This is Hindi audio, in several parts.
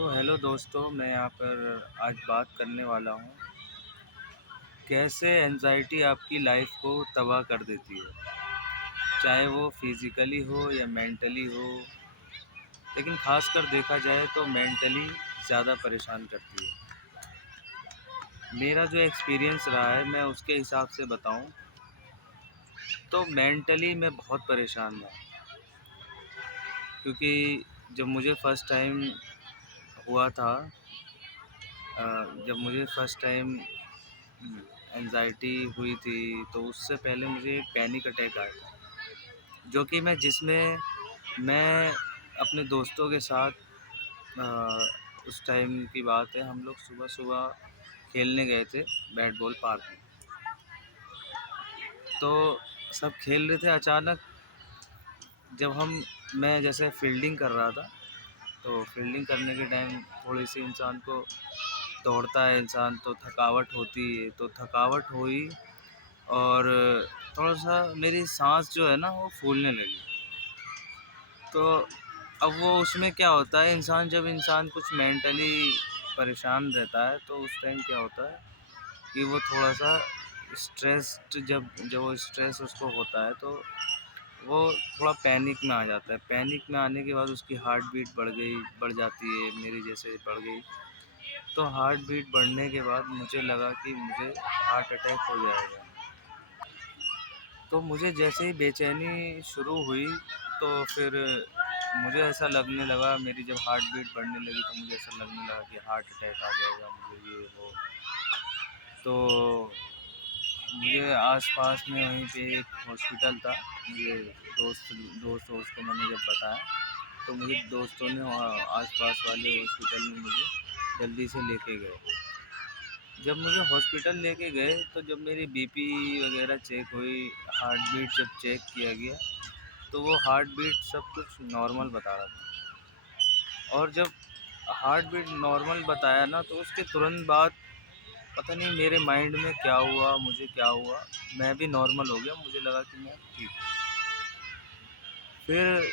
तो हेलो दोस्तों, मैं यहाँ पर आज बात करने वाला हूँ, कैसे एंजाइटी आपकी लाइफ को तबाह कर देती है। चाहे वो फिज़िकली हो या मेंटली हो, लेकिन ख़ासकर देखा जाए तो मेंटली ज़्यादा परेशान करती है। मेरा जो एक्सपीरियंस रहा है मैं उसके हिसाब से बताऊँ तो मेंटली मैं बहुत परेशान था, क्योंकि जब मुझे फ़र्स्ट टाइम हुआ था जब मुझे फ़र्स्ट टाइम एंजाइटी हुई थी, तो उससे पहले मुझे एक पैनिक अटैक आया था, जो कि मैं अपने दोस्तों के साथ अ, उस टाइम की बात है, हम लोग सुबह-सुबह खेलने गए थे बैट बॉल पार्क में। तो सब खेल रहे थे, अचानक जब मैं जैसे फ़ील्डिंग कर रहा था, तो फ़ील्डिंग करने के टाइम थोड़ी-सी इंसान को दौड़ता है इंसान तो थकावट होती है, तो थकावट हुई और थोड़ा-सा मेरी साँस जो है ना वो फूलने लगी। तो अब वो उसमें क्या होता है, जब इंसान कुछ मेंटली परेशान रहता है तो उस टाइम क्या होता है कि वो थोड़ा-सा स्ट्रेस्ड जब वो स्ट्रेस उसको होता है तो वो थोड़ा पैनिक में आ जाता है। पैनिक में आने के बाद उसकी हार्ट बीट बढ़ जाती है, मेरी जैसे बढ़ गई। तो हार्ट बीट बढ़ने के बाद मुझे लगा कि मुझे हार्ट अटैक हो जाएगा। तो मुझे जैसे ही बेचैनी शुरू हुई, तो फिर मुझे ऐसा लगने लगा, मेरी जब हार्ट बीट बढ़ने लगी तो मुझे ऐसा लगने लगा कि हार्ट अटैक आ जाएगा मुझे, ये वो। तो मुझे आस-पास में वहीं पे एक हॉस्पिटल था, मुझे दोस्त वोस्त को मैंने जब बताया, तो मुझे दोस्तों ने वहाँ आस-पास वाले हॉस्पिटल में मुझे जल्दी से लेके गए। जब मुझे हॉस्पिटल लेके गए तो जब मेरी बीपी वगैरह चेक हुई, हार्ट बीट जब चेक किया गया, तो वो हार्ट बीट सब कुछ नॉर्मल बता रहा था। और जब हार्ट बीट नॉर्मल बताया ना, तो उसके तुरंत बाद पता नहीं मेरे माइंड में क्या हुआ, मुझे क्या हुआ, मैं भी नॉर्मल हो गया, मुझे लगा कि मैं ठीक हूँ। फिर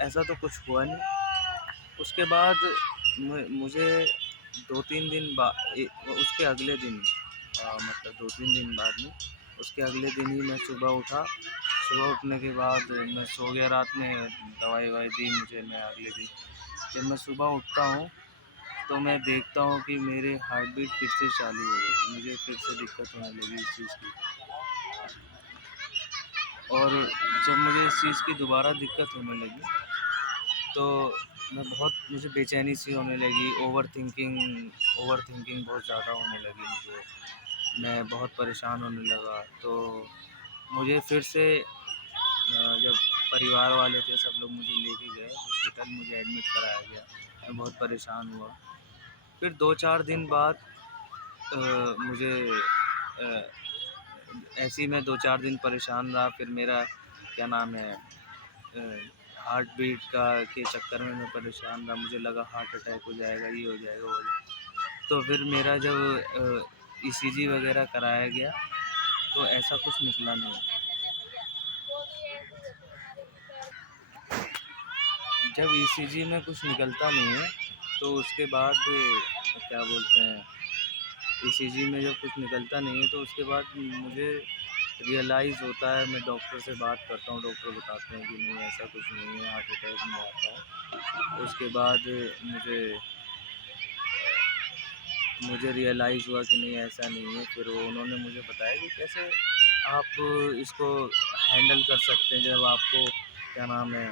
ऐसा तो कुछ हुआ नहीं। उसके बाद मुझे 2-3 दिन उसके अगले दिन मतलब 2-3 दिन बाद में, उसके अगले दिन ही मैं सुबह उठा। सुबह उठने के बाद मैं सो गया रात में, दवाई-ववाई दी मुझे। मैं अगले दिन जब मैं सुबह उठता हूँ, तो मैं देखता हूँ कि मेरे हार्ट बीट फिर से चालू हो गई। मुझे फिर से दिक्कत होने लगी इस चीज़ की। और जब मुझे इस चीज़ की दोबारा दिक्कत होने लगी, तो मुझे बेचैनी सी होने लगी, ओवरथिंकिंग बहुत ज़्यादा होने लगी मुझे। मैं बहुत परेशान होने लगा। तो मुझे फिर से जब परिवार वाले थे, सब लोग मुझे लेके गए हॉस्पिटल, मुझे एडमिट कराया गया। मैं बहुत परेशान हुआ। फिर 2-4 दिन बाद मुझे अ, ऐसे ही मैं 2-4 दिन परेशान रहा। फिर मेरा क्या नाम है हार्ट बीट का के चक्कर में मैं परेशान रहा। मुझे लगा हार्ट अटैक हो जाएगा, ये हो जाएगा, वो हो जाएगा। तो फिर मेरा जब ईसीजी वगैरह कराया गया, तो ऐसा कुछ निकला नहीं। जब ईसीजी में कुछ निकलता नहीं है, तो उसके बाद क्या बोलते हैं, ईसीजी में जब कुछ निकलता नहीं है तो उसके बाद मुझे रियलाइज़ होता है। मैं डॉक्टर से बात करता हूँ, डॉक्टर बताते हैं कि नहीं ऐसा कुछ नहीं है, हार्ट अटैक नहीं आता है। उसके बाद मुझे मुझे रियलाइज़ हुआ कि नहीं ऐसा नहीं है। फिर उन्होंने मुझे बताया कि कैसे आप इसको हैंडल कर सकते हैं जब आपको क्या नाम है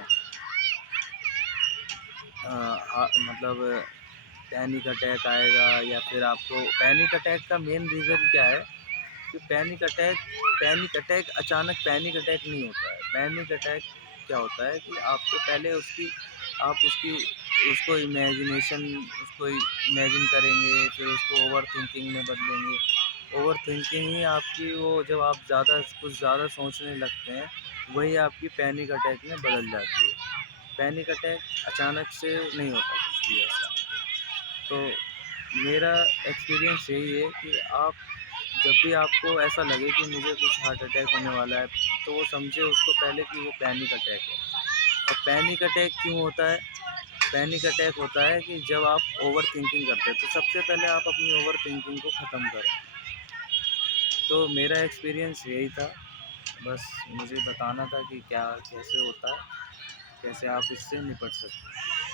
मतलब पैनिक अटैक आएगा, या फिर आपको पैनिक अटैक का मेन रीज़न क्या है कि पैनिक अटैक अचानक पैनिक अटैक नहीं होता है। पैनिक अटैक क्या होता है कि आपको पहले आप उसको इमेजिन करेंगे, फिर उसको ओवरथिंकिंग में बदलेंगे। ओवरथिंकिंग ही आपकी वो जब आप कुछ ज़्यादा सोचने लगते हैं, वही आपकी पैनिक अटैक में बदल जाती है। पैनिक अटैक अचानक से नहीं होता कुछ भी ऐसा। तो मेरा एक्सपीरियंस यही है कि जब भी आपको ऐसा लगे कि मुझे कुछ हार्ट अटैक होने वाला है, तो वो समझे उसको पहले कि वो पैनिक अटैक है। और पैनिक अटैक क्यों होता है? पैनिक अटैक होता है कि जब आप ओवर थिंकिंग करते हैं। तो सबसे पहले आप अपनी ओवर थिंकिंग को ख़त्म करें। तो मेरा एक्सपीरियंस यही था, बस मुझे बताना था कि क्या कैसे होता है, कैसे आप इससे निपट सकते हैं।